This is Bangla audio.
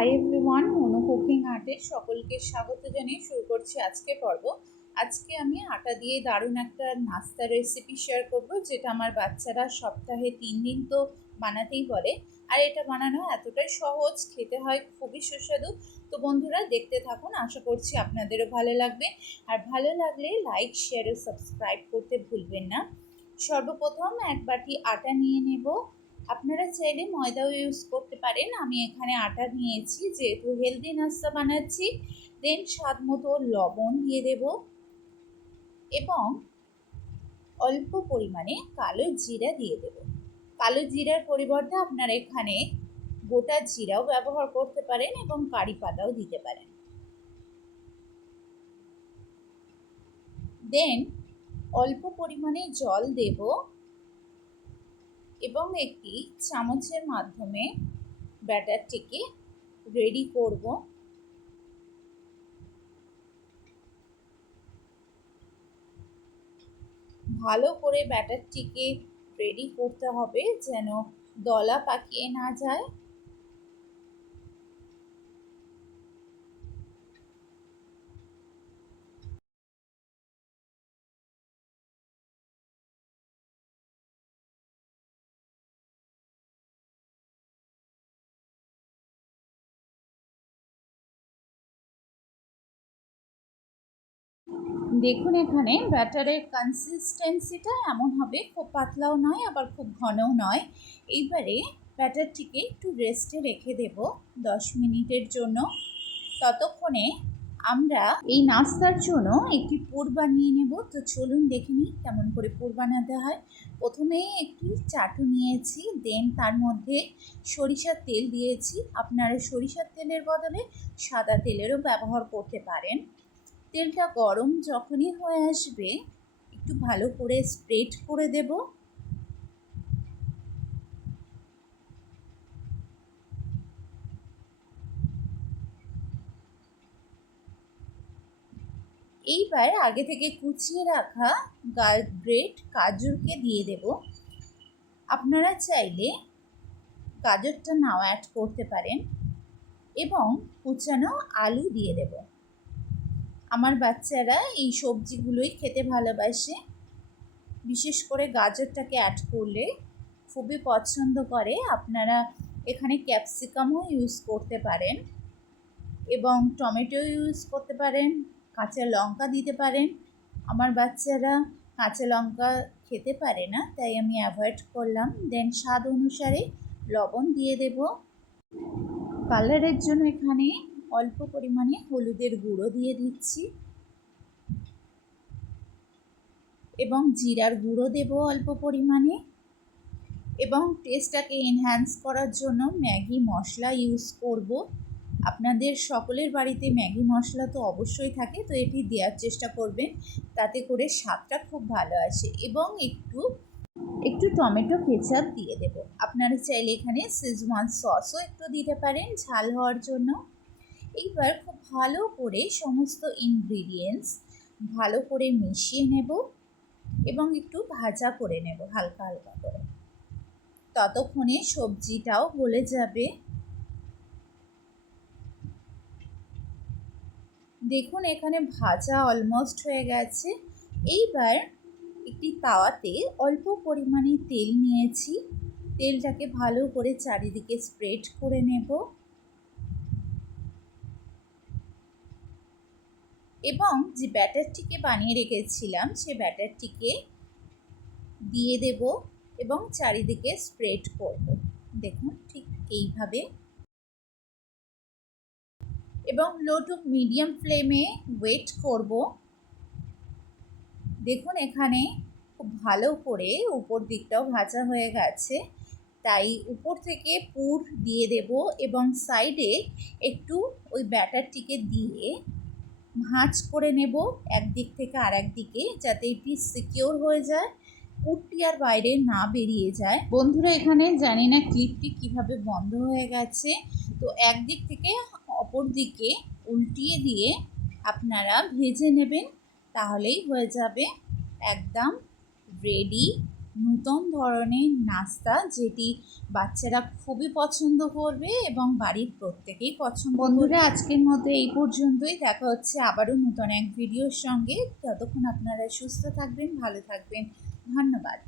হাই এভরিওয়ান, মনো কুকিং আর্টে সকলকে স্বাগত জানিয়ে শুরু করছি আজকে পর্ব। আজকে আমি আটা দিয়ে দারুণ একটা নাস্তা রেসিপি শেয়ার করব, যেটা আমার বাচ্চারা সপ্তাহে 3 দিন তো বানাতেই বলে। আর এটা বানানো এতটাই সহজ, খেতে হয় খুবই সুস্বাদু। তো বন্ধুরা দেখতে থাকুন, আশা করছি আপনাদেরও ভালো লাগবে। আর ভালো লাগলে লাইক, শেয়ার ও সাবস্ক্রাইব করতে ভুলবেন না। সর্বপ্রথম এক বাটি আটা নিয়ে নেব। আপনারা চাইলে ময়দাও ইউজ করতে পারেন, আমি এখানে আটা নিয়েছি যেহেতু হেলদি নাস্তা বানাচ্ছি। দেন স্বাদ মতো লবণ দিয়ে দেব এবং অল্প পরিমাণে কালো জিরা দিয়ে দেব। কালো জিরার পরিবর্তে আপনারা এখানে গোটা জিরাও ব্যবহার করতে পারেন এবং কারি পাতাও দিতে পারেন। দেন অল্প পরিমাণে জল দেব এবং একটি চামচের মাধ্যমে ব্যাটারটিকে রেডি করব। ভালো করে ব্যাটারটিকে রেডি করতে হবে যেন দলা পাকিয়ে না যায়। দেখুন এখানে ব্যাটারের কনসিস্টেন্সিটা এমন হবে, খুব পাতলাও নয় আবার খুব ঘনও নয়। এইবারে ব্যাটারটিকে একটু রেস্টে রেখে দেব 10 মিনিটের জন্য। ততক্ষণে আমরা এই নাস্তার জন্য একটি পুর বানিয়ে নেব। তো চলুন দেখে নিই কেমন করে পুর বানাতে হয়। প্রথমেই একটি চাটু নিয়েছি, দেন তার মধ্যে সরিষার তেল দিয়েছি। আপনারা সরিষার তেলের বদলে সাদা তেলেরও ব্যবহার করতে পারেন। তেলটা গরম যখনই হয়ে আসবে একটু ভালো করে স্প্রেড করে দেব। এইবার আগে থেকে কুচিয়ে রাখা গ্রেট গাজরকে দিয়ে দেব। আপনারা চাইলে গাজরটা নাও অ্যাড করতে পারেন এবং কুচানো আলু দিয়ে দেব। আমার বাচ্চারা এই সবজিগুলোই খেতে ভালোবাসে, বিশেষ করে গাজরটাকে অ্যাড করলে খুবই পছন্দ করে। আপনারা এখানে ক্যাপসিকামও ইউজ করতে পারেন এবং টমেটো ইউজ করতে পারেন, কাঁচা লঙ্কা দিতে পারেন। আমার বাচ্চারা কাঁচা লঙ্কা খেতে পারে না, তাই আমি অ্যাভয়েড করলাম। দেন স্বাদ অনুসারে লবণ দিয়ে দেব। কালারের জন্য এখানে অল্প পরিমাণে হলুদের গুঁড়ো দিয়ে দিচ্ছি এবং জিরার গুঁড়ো দেব অল্প পরিমাণে। এবং টেস্টটাকে এনহ্যান্স করার জন্য ম্যাগি মশলা ইউজ করব। আপনাদের সকলের বাড়িতে ম্যাগি মশলা তো অবশ্যই থাকে, তো এটি দেওয়ার চেষ্টা করবেন, তাতে করে স্বাদটা খুব ভালো আসে। এবং একটু টমেটো কেচাপ দিয়ে দেব। আপনারা চাইলে এখানে শেজওয়ান সসও একটু দিতে পারেন ঝাল হওয়ার জন্য। এইবার খুব ভালো করে সমস্ত ইনগ্রিডিয়েন্টস ভালো করে মিশিয়ে নেব এবং একটু ভাজা করে নেব হালকা হালকা করে। ততক্ষণে সবজিটাও গলে যাবে। দেখুন এখানে ভাজা অলমোস্ট হয়ে গেছে। এইবার একটি তাওয়াতে অল্প পরিমাণে তেল নিয়েছি, তেলটাকে ভালো করে চারিদিকে স্প্রেড করে নেব এবং যে ব্যাটারটিকে বানিয়ে রেখেছিলাম সে ব্যাটারটিকে দিয়ে দেব এবং চারিদিকে স্প্রেড করব। দেখুন ঠিক এইভাবে, এবং লো টু মিডিয়াম ফ্লেমে ওয়েট করব। দেখুন এখানে খুব ভালো করে উপর দিকটাও ভাজা হয়ে গেছে, তাই উপর থেকে পুর দিয়ে দেব এবং সাইডে একটু ওই ব্যাটারটিকে দিয়ে ভাঁজ করে নেব একদিক থেকে আর একদিকে, যাতে এটি সিকিওর হয়ে যায়, পুরটি আর বাইরে না বেরিয়ে যায়। বন্ধুরা এখানে জানি না ক্লিপটি কিভাবে বন্ধ হয়ে গেছে, তো একদিক থেকে অপর দিকে উল্টিয়ে দিয়ে আপনারা ভেজে নেবেন, তাহলেই হয়ে যাবে একদম রেডি নতুন ধরনের নাস্তা, যেটি বাচ্চারা খুবই পছন্দ করবে এবং বাড়ির প্রত্যেকেই পছন্দ করবে। বন্ধুরা, আজকের মতো এই পর্যন্তই। দেখা হচ্ছে আবারও নতুন এক ভিডিওর সঙ্গে। ততক্ষণ আপনারা সুস্থ থাকবেন, ভালো থাকবেন। ধন্যবাদ।